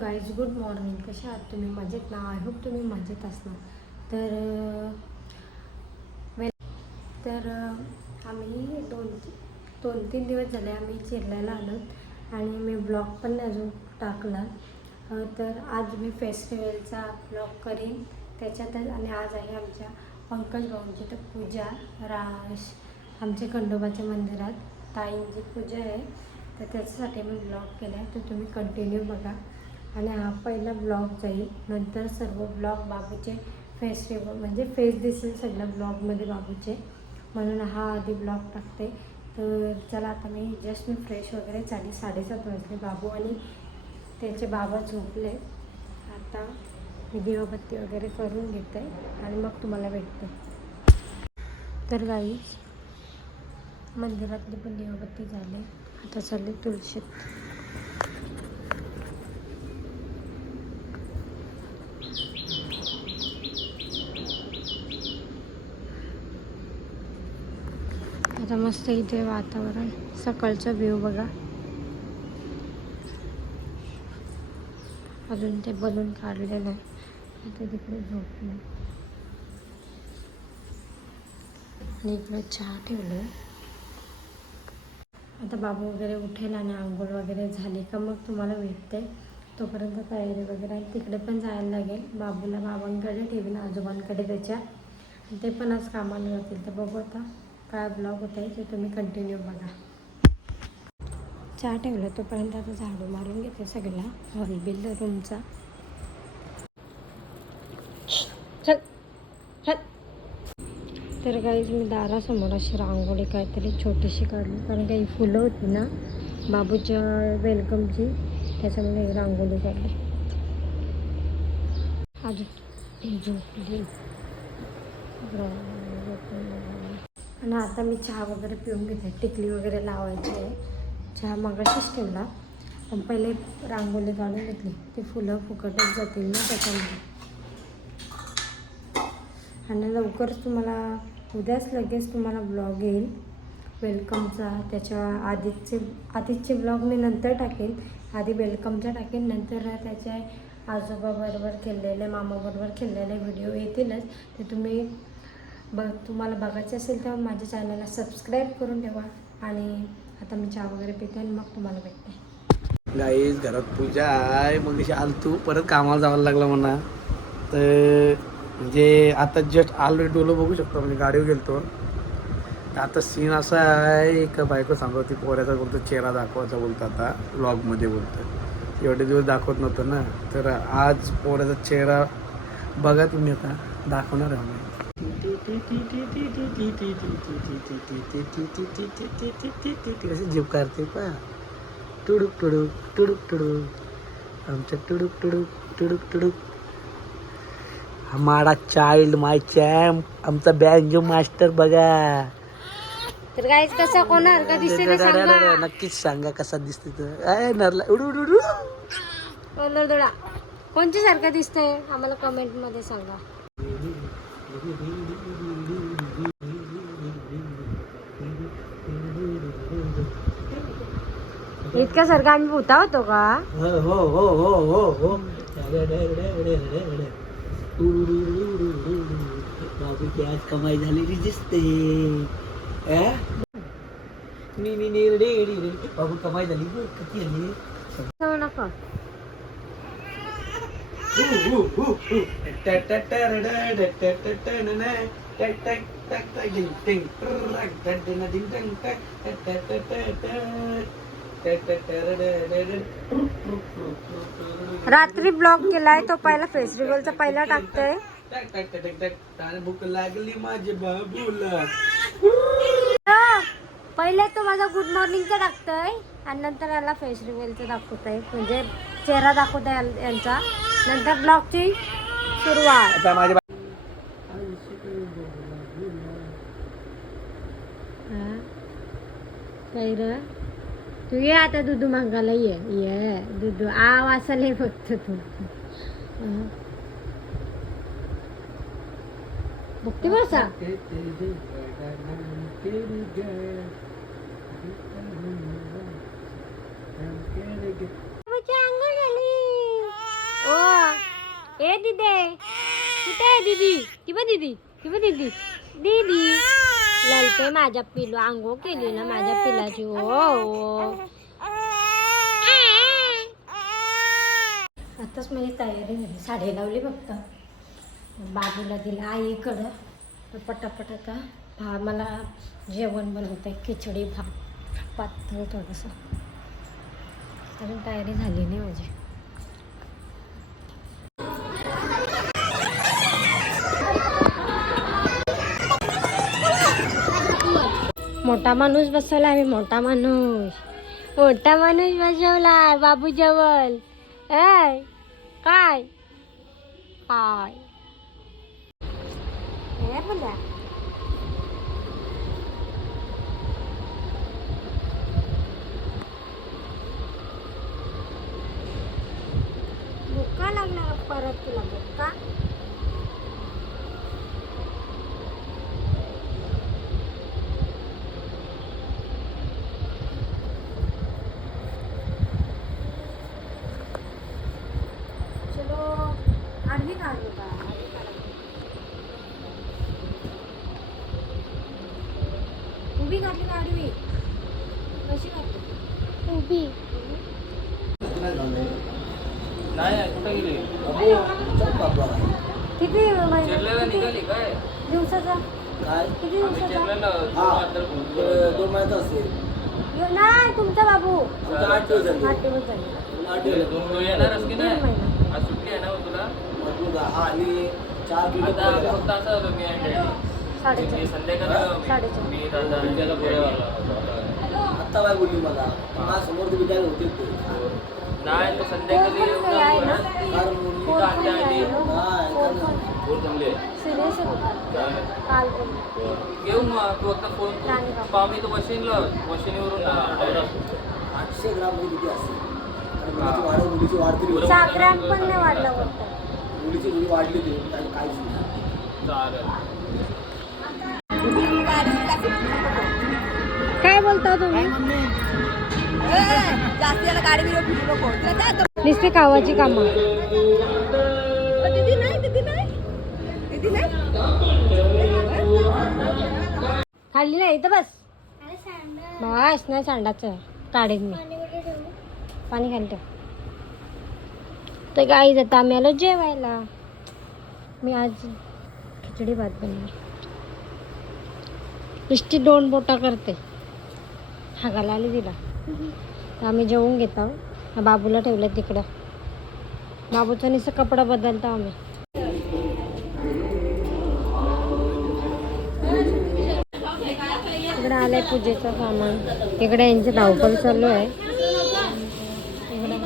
Guys, good morning. कशा आहात तुम्ही? मजेत ना? आय होप तुम्ही मजेत असणार. तर आम्ही दोन तीन दिवस झाले आम्ही चिरल्याला आलो आणि मी ब्लॉग पण अजून टाकला. तर आज मी फेस्टिवलचा ब्लॉग करीन त्याच्यातच. आणि आज आहे आमच्या पंकज भाऊंची तर पूजा आमच्या खंडोबाच्या मंदिरात ताईंची पूजा आहे. तर त्याच्यासाठी मी ब्लॉग केला आहे, तर तुम्ही कंटिन्यू बघा. आणि हा पहिला ब्लॉग जाईल, नंतर सर्व ब्लॉग बाबूचे फेस्टिवल म्हणजे फेस दिसेल सगळ्या ब्लॉगमध्ये बाबूचे, म्हणून हा आधी ब्लॉग टाकते. तर चला, आता मी फ्रेश वगैरे झाली. 7:30 वाजले. बाबू आणि त्यांचे बाबा झोपले. आता मी दिवाबत्ती वगैरे करून घेते आणि मग तुम्हाला भेटते. तर गाईज, मंदिरातली पण दिवाबत्ती झाली. आता चालले तुळशीत. आता मस्त इथे वातावरण, सकाळचा व्ह्यू बघा. अजून ते बलून काढलेलं आहे. आता तिकडे झोपलं आणि इकडे चहा ठेवलं. आता बाबू वगैरे उठेल आणि आंघोळ वगैरे झाली का मग तुम्हाला भेटते. तोपर्यंत तयारी वगैरे तिकडे पण जायला लागेल. बाबूला बाबांकडे ठेवीन, आजोबांकडे त्याच्या. ते पण आज कामाला जातील. तर बघू आता काय ब्लॉग होत आहे ते तुम्ही कंटिन्यू बघा. चहा ठेवलं तोपर्यंत आता झाडू मारून घेते सगळ्या हॉल बिल रूमचा. तर गाईज, मी दारासमोर अशी रांगोळी काहीतरी छोटीशी काढली, कारण काही फुलं होती ना बाबूच्या वेलकमची, त्याच्यामुळे रांगोळी काढली. अजून झोपली. आणि आता मी चहा वगैरे पिऊन घेते. टिकली वगैरे लावायची आहे. चहा मगाशीच ठेवला, पण पहिले रांगोळी काढून घेतली. ते फुलं फुकटच जातील ना त्याच्यामुळे. आणि लवकरच तुम्हाला उद्याच लगेच तुम्हाला ब्लॉग येईल वेलकमचा. त्याच्या आधीचे ब्लॉग मी नंतर टाकेन. आधी वेलकमचा टाकेन, नंतर त्याचे आजोबाबरोबर खेळलेले, मामाबरोबर खेळलेले व्हिडिओ येतीलच. ते तुम्हाला बघायचे असेल तर माझ्या चॅनलला सबस्क्राईब करून ठेवा. आणि आता मी चहा वगैरे पिते आणि मग तुम्हाला भेटते. गाईज, घरात पूजा आहे. मग तशी आलतू, परत कामाला जावं लागलं म्हणा. तर म्हणजे आता जस्ट ऑलरेडी डोलं बघू शकतो. म्हणजे गाडीवर गेलतो. तर आता सीन असा आहे, एक बायको सांगतो ती पोऱ्याचा बोलतो चेहरा दाखवायचा बोलतो. आता व्लॉगमध्ये बोलतो. एवढे दिवस दाखवत नव्हतं ना, तर आज पोऱ्याचा चेहरा बघा तुम्ही. आता दाखवणार आहे आम्ही. कशी जीव काढते पा, टुडुक टुडुक टुडुक टुडुक, आमच्या टुडुक टुडुक टुडुक टुडुक. हमारा चाइल्ड माय चॅम्प, आमचा बँजो मास्टर बघा. तर गाईज, कसा कोणाला का दिसते सांगा. नक्कीच सांगा कसा दिसते तर. नरला उडू उडू उडू. कोणच्या सारखं दिसतंय आम्हाला कमेंट मध्ये सांगा. इतक्या सारखं आम्ही भूता होतो का? हो हो हो हो हो हो. बाबूची आज कमाई झालेली दिसते. बाबू कमाई झाली. किती झाली? नका. रात्री ब्लॉग केलाय तो पहिला, फेस्टिवलचा पहिला टाकतोय. भूक लागली माझे बाबूला. पहिले तो माझा गुड मॉर्निंगचा टाकतोय आणि नंतर याला फेस्टिवलचा दाखवतोय, म्हणजे चेहरा दाखवतोय यांचा. नंतर ब्लॉगची सुरुवात. काय रे, तू ये आता दुधू मागायला. ये दुधू वाचायला फक्त तू बघते बसा. आंघोळ झाली. दीदी कुठे आहे दीदी ती पण दीदी दीदी दीदी ललते माझ्या पिलू आंघोळ केली ना माझ्या पिलाची हो आताच माझी तयारी झाली साडी लावली फक्त बाबूला दिला आईकडं तर पटापट आता मला जेवण बनवतं आहे खिचडी भात पातळ थोडंसं अजून तयारी झाली नाही माझी मोठा माणूस बसवला आम्ही मोठा माणूस बसवला बाबू जवळ काय काय हे बोला बुक्का लागला परत तुला बुक्का आडवी काढलो का उभी काढली का आडवी कशी काढली उभी किती दिवसाचा किती दिवसाचा 2 महिन्याचा असेल नाही तुमचा बाबू 8 दिवस झाले 8 दिवस झाले 8 दिवस तू येणारच की नाही? 3 महिना आज सुट्टी आहे ना मग तुला? आणि 4 किलो आता फक्त असं होतं मी आणि डॅडी. साडेचार मी संध्याकाळी साडेचार. मी दादा त्याला बोलायला आत्ता काय बोलली मला माझ्या समोर तुम्ही काय होते ते नाही तो संध्याकाळी येऊन फोन आहे ना? कारण मुली इथं आजी आली. नाही कारण बोल जमले. सिरियस काल पण घेऊ मग तू आता फोन नाही का? पामी तो वशिनीवरून 800 ग्राम मध्ये किती असते कारण मुलीची वाढ तरी होती. 6 ग्रॅम पण नाही वाढला वाटतं मुलीची मुली वाढली होती आणि काहीच नाही काय बोलता तुम्ही नुसते कावाची कामं खाल्ली नाही इथं बस बस नाही सांडाचं काढेन मी पाणी खाली ठेव तर गाई जातं आम्ही आलो जेवायला मी आज खिचडी भात बनवणार नुसती 2 बोटा करते हागाला आली तिला तर आम्ही जेवून घेतो हा बाबूला ठेवलं तिकडं बाबूचा नुसतं कपडा बदलतो आम्ही इकडे आलंय पूजेचं सामान इकडे यांची धावपळ चालू आहे इकडे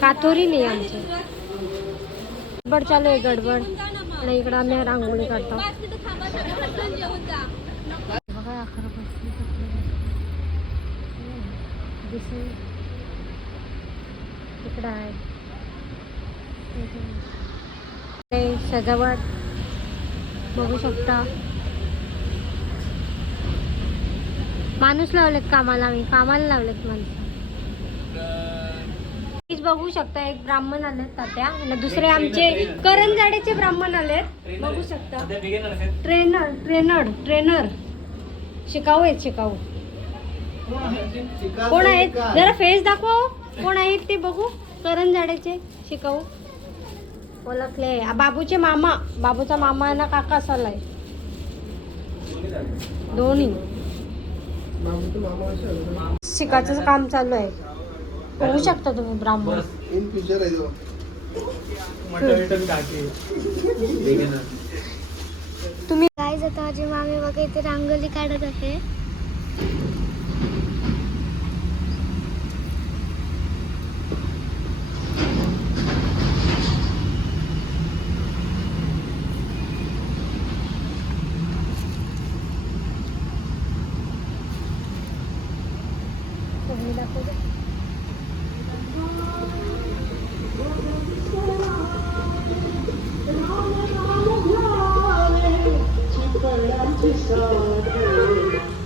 कातोरी नाही आमची गडबड चालू आहे गडबड आणि इकडं आम्ही रांगोळी काढतो बघा 11 दिसेल इकडं आहे सजावट बघू शकता माणूस लावलेत कामाला आम्ही कामाला लावलेत माणसं बघू शकता एक ब्राह्मण आलेत तात्या आणि दुसरे आमचे करंजाडेचे ब्राह्मण आलेत बघू शकता ट्रेनर शिकाऊ आहेत शिकाऊ कोण आहेत जरा फेस दाखवा कोण आहेत ते बघू करंजाडेचे शिकाऊ ओळखले बाबूचे मामा बाबूचा मामा ना काका चाललाय दोन्ही शिकायचं काम चालू आहे बघू शकता तुम्ही ब्राह्मण इन फ्युचर आहे तो तुम्ही काय जातं माझी मामी बघा इथे रांगोळी काढत आहे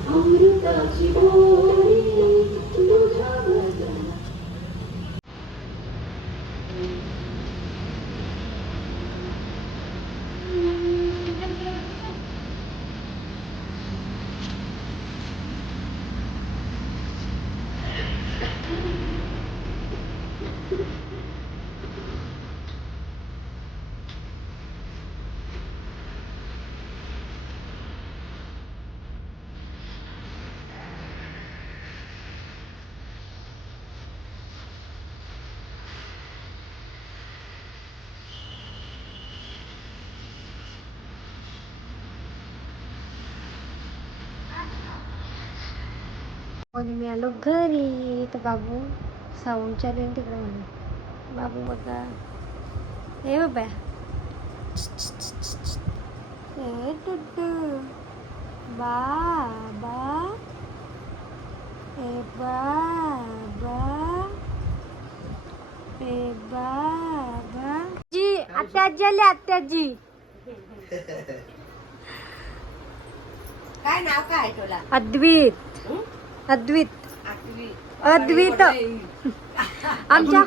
अमृताची आणि मी आलो घरी तर बाबू साऊंडच्या देऊन तिकडे म्हणून बाबू बघा हे बाबा ए टुट्टू बाबा ए बाबा ए बाबा जी आत्याजी आली आत्याजी काय नाव काय तुला अद्वित अद्वित अद्वित आमच्या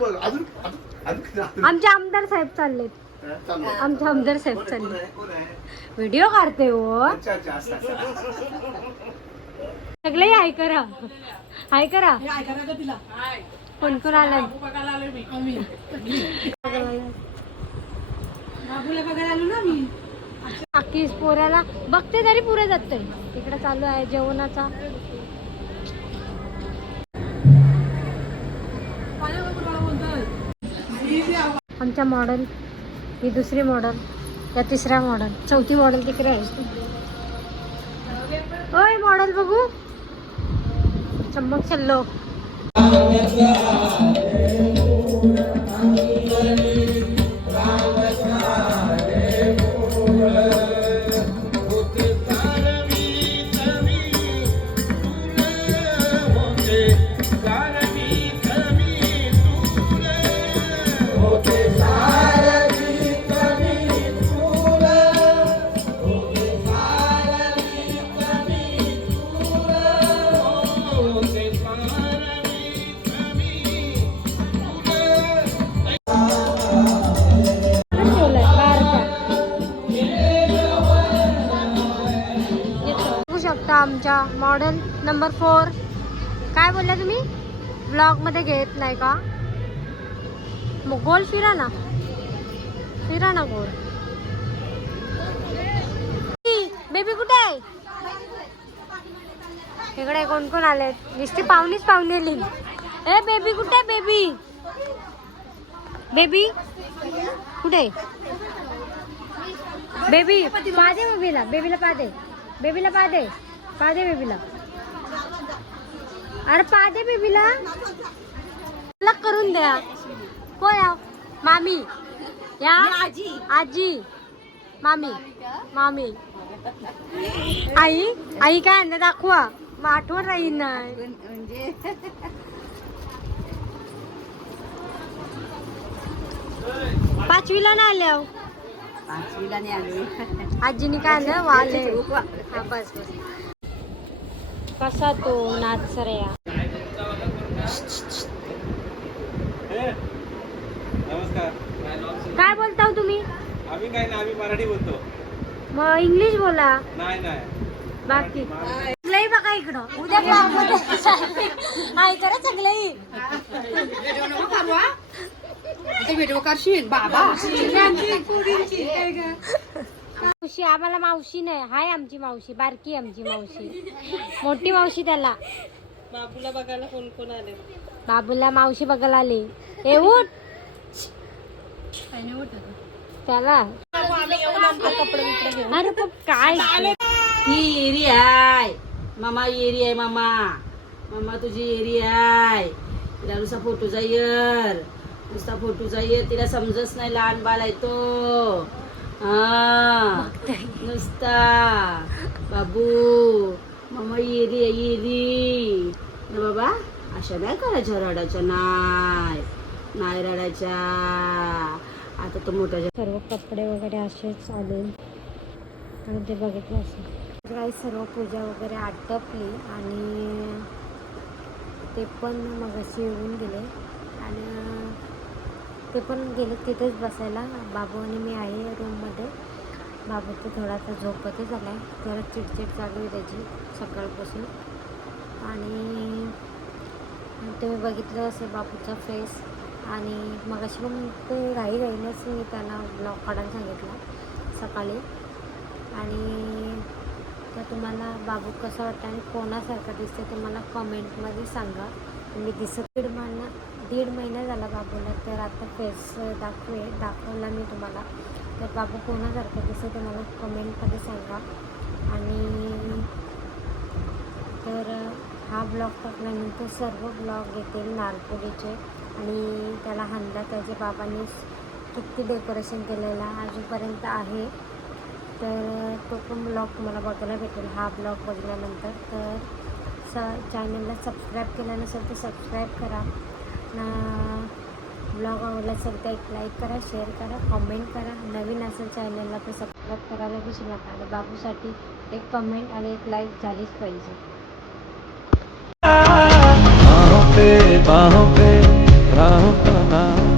आमदार साहेब चाललेत आमचे आमदार साहेब चालले व्हिडिओ काढते हो सगळे हाय करा हाय करा कोण कोण आलं बाबूला बघायला आलो ना मी बाकी पोऱ्याला बघते तरी पुरे जाते तिकडे चालू आहे जेवणाचा आमच्या मॉडेल ही दुसरी मॉडेल या तिसऱ्या मॉडेल चौथी मॉडेल तिकडे आहे ओय मॉडेल बघू चम्मक चल्लो आमच्या मॉडेल नंबर 4 काय बोलला तुम्ही ब्लॉग मध्ये घेत नाही का मग गोल फिरा ना गोल बेबी कुठे आहे इकडे कोण कोण आले नुसती पाहुणीच पाहुणे आली ए बेबी कुठे आहे बेबी बेबी कुठे बेबी पादे बेबीला पादे बेबीला अरे पादे बेबीला लग करून द्या कोण मामी या आजी मामी आई काय आणलं दाखवा मग आठवण राहील नाही पाचवीला ना आल्या आजीने काय आणलं वाले बस कसा तो नाच सरया नमस्कार काय बोलता हो तुम्ही आम्ही काय ना आम्ही मराठी बोलतो मग इंग्लिश बोला नाही बाकी चांगलंही बघा इकडं उद्या हाय करा चांगलंही व्हिडिओ करशील बाबा मावशी आम्हाला मावशी नाही हाय आमची मावशी बारकी आमची मावशी मोठी मावशी त्याला बाबूला बघायला कोण कोण आले बाबूला मावशी बघायला आले ए उठ त्याला अरे पण काय ही एरी आहे मामा एरी आहे मामा तुझी एरी आहे तिला नुसता फोटोचा यर तिला समजत नाही लहान बाळ आहे तो हा नुसता बाबू मामा येरी बाबा अशा नाही करायच्या रडायच्या नाही रडायच्या आता तो मोठा सर्व कपडे वगैरे असेच आले आणि ते बघितलं असं काही सर्व पूजा वगैरे आटपली आणि ते पण मगाशी येऊन गेले आणि ते पण गेले तिथेच बसायला बाबू आणि मी आहे रूममध्ये बाबू तर थोडासा झोपतच झाला आहे जरा चिडचिड चालू आहे त्याची सकाळपासून आणि तुम्ही बघितलं असेल बाबूचा फेस आणि मगाशी पण ते घाईनंच मी त्यांना ब्लॉग काढायला सांगितलं सकाळी आणि तर तुम्हाला बाबू कसं वाटतं आणि कोणासारखं दिसतं ते मला कमेंटमध्ये सांगा मी दीड महिना झाला बाबूला तर आता फेस दाखवला मी तुम्हाला तर बाबू कोणासारखं दिसतं ते मला कमेंटमध्ये सांगा आणि तर हा ब्लॉग टाकल्यानंतर सर्व ब्लॉग येतील नारपुरीचे आणि त्याला हाणला त्याच्या बाबांनी किती डेकोरेशन केलेलं अजूनपर्यंत आहे. तर तो पण ब्लॉग तुम्हाला बघायला भेटेल हा ब्लॉग बघितल्यानंतर. तर चॅनलला सबस्क्राईब केलं नसेल तर सबस्क्राईब करा. ब्लॉग आवडला असेल तर एक लाईक करा, शेअर करा, कमेंट करा. नवीन असेल चॅनलला तर सबस्क्राईब करायला विसरू नका. आणि बाबूसाठी एक कमेंट आणि एक लाईक झालीच पाहिजे. बाहों पे राहों का नाम